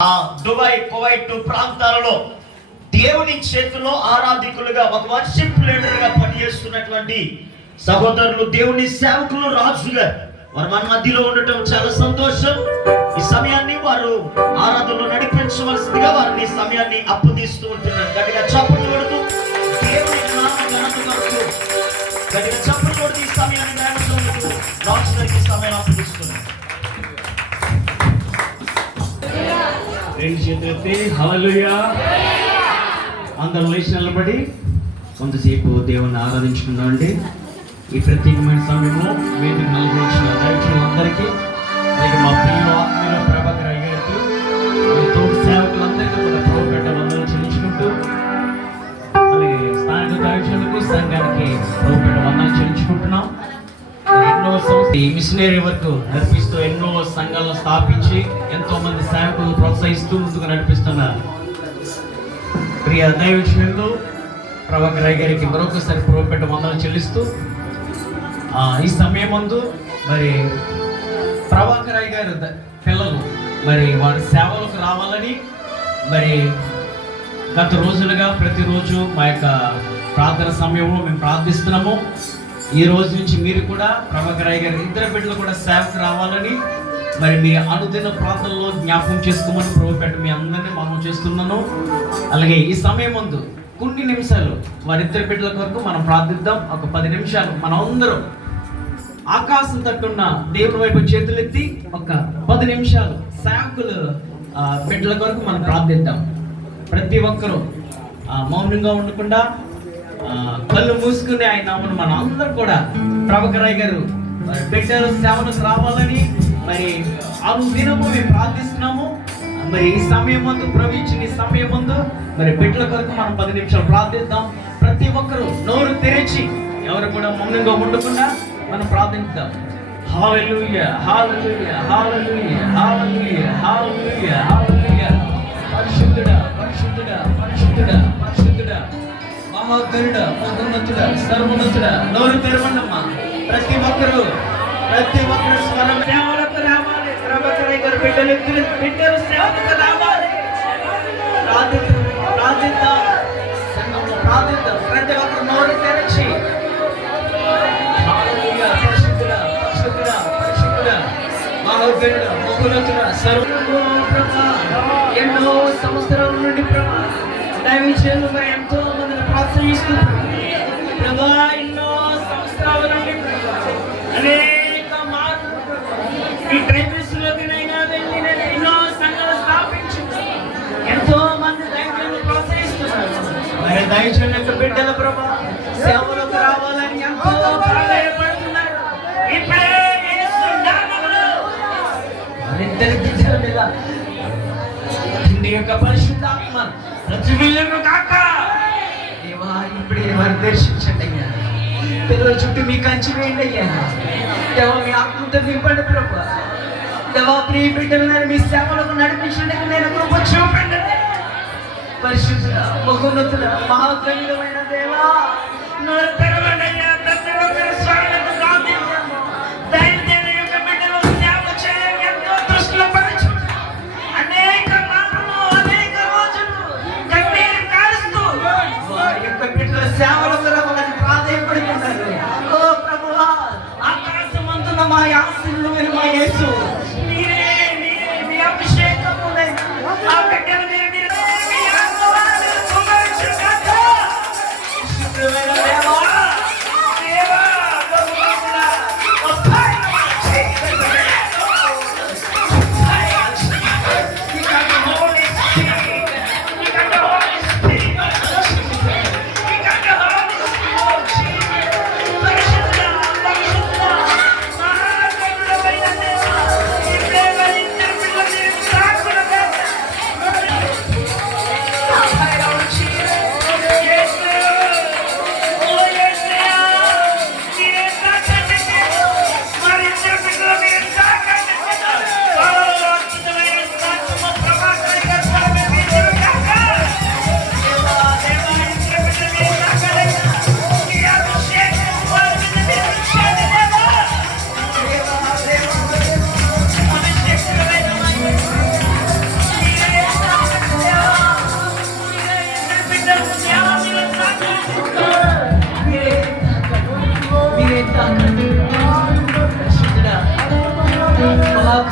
Dubai, Kuwait ప్రాంతాలలో దేవుని చేతిలో ఆరాధికులుగా ఒక వర్షిప్ లీడర్ గా పనిచేస్తున్నటువంటి సహోదరులు, దేవుని సేవకులు, రాజుగా వారు మన మధ్యలో ఉండటం చాలా సంతోషం. ఈ సమయాన్ని వారు ఆరాధనలో నడిపించవలసిందిగా వారిని సమయాన్ని అప్పగిస్తూ ఉంటున్నారు. గట్టిగా చప్పట్లు కొడుతూ దేవుని నామ ఘనత కొరకు గట్టిగా చప్పట్లు కొడుతూ ఈ సమయాన్ని రాజు గారికి సమయం అప్పగిస్తున్నారు. రెండు చేతులెత్తి హల్లెలూయా. అందరూ లేచి నిలబడి కొంతసేపు దేవుణ్ణి ఆరాధించుకుందామండి. ఈ ప్రత్యేకమైన సమయంలో వేదిక నలభరించిన దైవజనులందరికీ, అలాగే మా ప్రియుల ఆత్మీయుల ప్రభాకర్ అయ్య గారికి, తోటి సేవకులందరికీ కూడా ప్రభుపేట వందనాలు చెల్లించుకుంటూ, అలాగే స్థానిక దైవజనులకు, సంఘానికి ప్రభుపేట వందనాలు చెల్లించుకుంటున్నాం. ఎన్నో సంస్థ మిషనరీ వర్క్ నడిపిస్తూ ఎన్నో సంఘాలను స్థాపించి ఎంతో మంది సేవకులను ప్రోత్సహిస్తూ ముందుకు నడిపిస్తున్నారు ప్రియ దైవజనులు ప్రభాకర్ రాయ్ గారికి మరొకసారి ప్రభుపేట వందనాలు చెల్లిస్తూ, ఈ సమయం ముందు మరి ప్రభాకర్ రాయ్ గారు పిల్లలు మరి వారి సేవలకు రావాలని మరి గత రోజులుగా ప్రతిరోజు మా యొక్క ప్రార్థన సమయంలో మేము ప్రార్థిస్తున్నాము. ఈ రోజు నుంచి మీరు కూడా ప్రభాకర్ రాయ్ గారి ఇద్దరు బిడ్డలు కూడా సేవకు రావాలని మరి మీ అనుదిన ప్రార్థనలో జ్ఞాపకం చేసుకోమని ప్రభుపేట మీ అందరినీ మనం చేస్తున్నాను. అలాగే ఈ సమయం ముందు కొన్ని నిమిషాలు వారిద్దరు బిడ్డల కొరకు మనం ప్రార్థిద్దాం. ఒక 10 నిమిషాలు మనం అందరం ఆకాశం తట్టున్న దేవుని వైపు చేతులెత్తి ఒక 10 నిమిషాలు సేవకులు బిడ్డల కొరకు మనం ప్రార్థిద్దాం. ప్రతి ఒక్కరూ మౌనంగా ఉండకుండా కళ్ళు మూసుకుని ఆయన నామను మనం అందరూ కూడా ప్రభాకర్ రాయ్ గారు బిడ్డల సేవలకు రావాలని మరి అనుదినము మేము ప్రార్థిస్తున్నాము. మరి ఈ సమయం ముందు ప్రవచించిన ఈ సమయం ముందు మరి బిడ్డల కొరకు మనం 10 నిమిషాలు ప్రార్థిద్దాం. ప్రతి ఒక్కరూ నోరు తెరిచి ఎవరు కూడా మౌనంగా ఉండకుండా మనం ప్రార్థిద్దాం. హల్లెలూయా, హల్లెలూయా, హల్లెలూయా, హల్లెలూయా, హల్లెలూయా, హల్లెలూయా. పరిశుద్ధుడా, పరిశుద్ధుడా, పరిశుద్ధుడా, పరిశుద్ధుడా, మహాగరుడా, మహోన్నతుడా, సర్వోన్నతుడా. నోరు తెరవండమ్మా. ప్రతి ఒక్కరు స్వరం సేవలకు రావాలి. ప్రభాకర్ రాయ్ గారు బిడ్డలు సేవలకు రావాలి. ప్రార్థిద్దాం, సంఘంలో ప్రార్థిద్దాం. ప్రతి ఒక్కరు నోరు తెరచి పరిశుద్ధుడా, పరిశుద్ధుడా, పరిశుద్ధుడా, మహాగరుడా, మహోన్నతుడా, సర్వోన్నతుడా. ఎన్నో సంవత్సరాల నుండి ప్రభా దైవజనులు మరి ఎంతో మందిని ప్రోత్సహిస్తున్నారు ప్రభా. ఎన్నో సంవత్సరాల నుండి అనేక మార్లు ఈ ట్రైబల్స్ లోకినైనా వెళ్ళి నేను ఎన్నో సంఘాలు స్థాపించి ఎంతో మంది దైవజనులు ప్రోత్సహిస్తున్నారు. మరి దైవజనుల యొక్క బిడ్డల ప్రభా సేవలకు రావాలని ఎంతో ప్రాధాన్యపడుతున్నారు. ఇప్పుడే యేసు నామములో వారిద్దరి బిడ్డల మీద నీ యొక్క పరిశుద్ధాత్మ ప్రతిబింబం కాక దేవా ఇప్పుడే వారు దర్శించండి అయ్యా. పిల్లల చుట్టూ మీ కంచి వేయండి అయ్యా. దేవా మీ ఆత్మతో నింపండి ప్రభా. దేవా ప్రియ బిడ్డలను మీ సేవలకు నడిపించండి. నేను కృప చూపండి. పరిశుద్ధ మహోన్నతుల మహాగణుడమైన దేవా నోరు తెరవండి అయ్యా. ప్రతి ఒక్కరి స్వరాలకు ప్రార్థిద్దాము. దైవజనుల యొక్క బిడ్డలు సేవ చేయడం ఎంతో దృష్టిలో పరచు. అనేక మార్లు అనేక రోజులు కన్నీరు కారుస్తూ వారి యొక్క బిడ్డల సేవలకు రావాలని ప్రాధాన్యపడుతున్నారు. ఓ ప్రభువా, ఆకాశమందున మా ఆశీర్వాదమైన మా యేసు మీరే మీ అభిషేకము ఆ బిడ్డల మీద మీ ఆత్మను కుమ్మరించుగాక. పరిశుద్ధమైన దేవా, దేవా,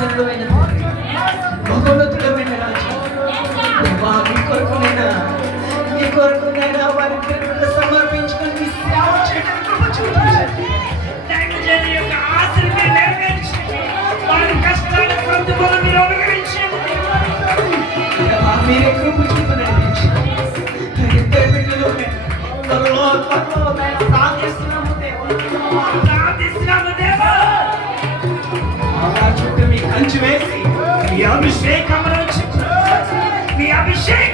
మహోన్నతుడమైన తండ్రి, మహోన్నతుడమైన రాజు, దేవా, నీ కొరకు నైనా వారి ప్రేమను సమర్పించుకొని నీ సేవ చేయడానికి కృప చూపించండి. దైవజనుని యొక్క ఆశలు మీరు నెరవేర్చండి. వారి కష్టాల ప్రతిఫలం మీరు అనుగ్రహించండి. దేవా, మీరే కృప చూపి నడిపించండి. ఇద్దరు బిడ్డలు త్వరలో నైనా ప్రార్థిస్తున్నాము దేవా. ప్రార్థిస్తున్నాము దేవా. చుట్టూ మీ కంచి వేసి మీ అభిషేకమును మీ అభిషేకం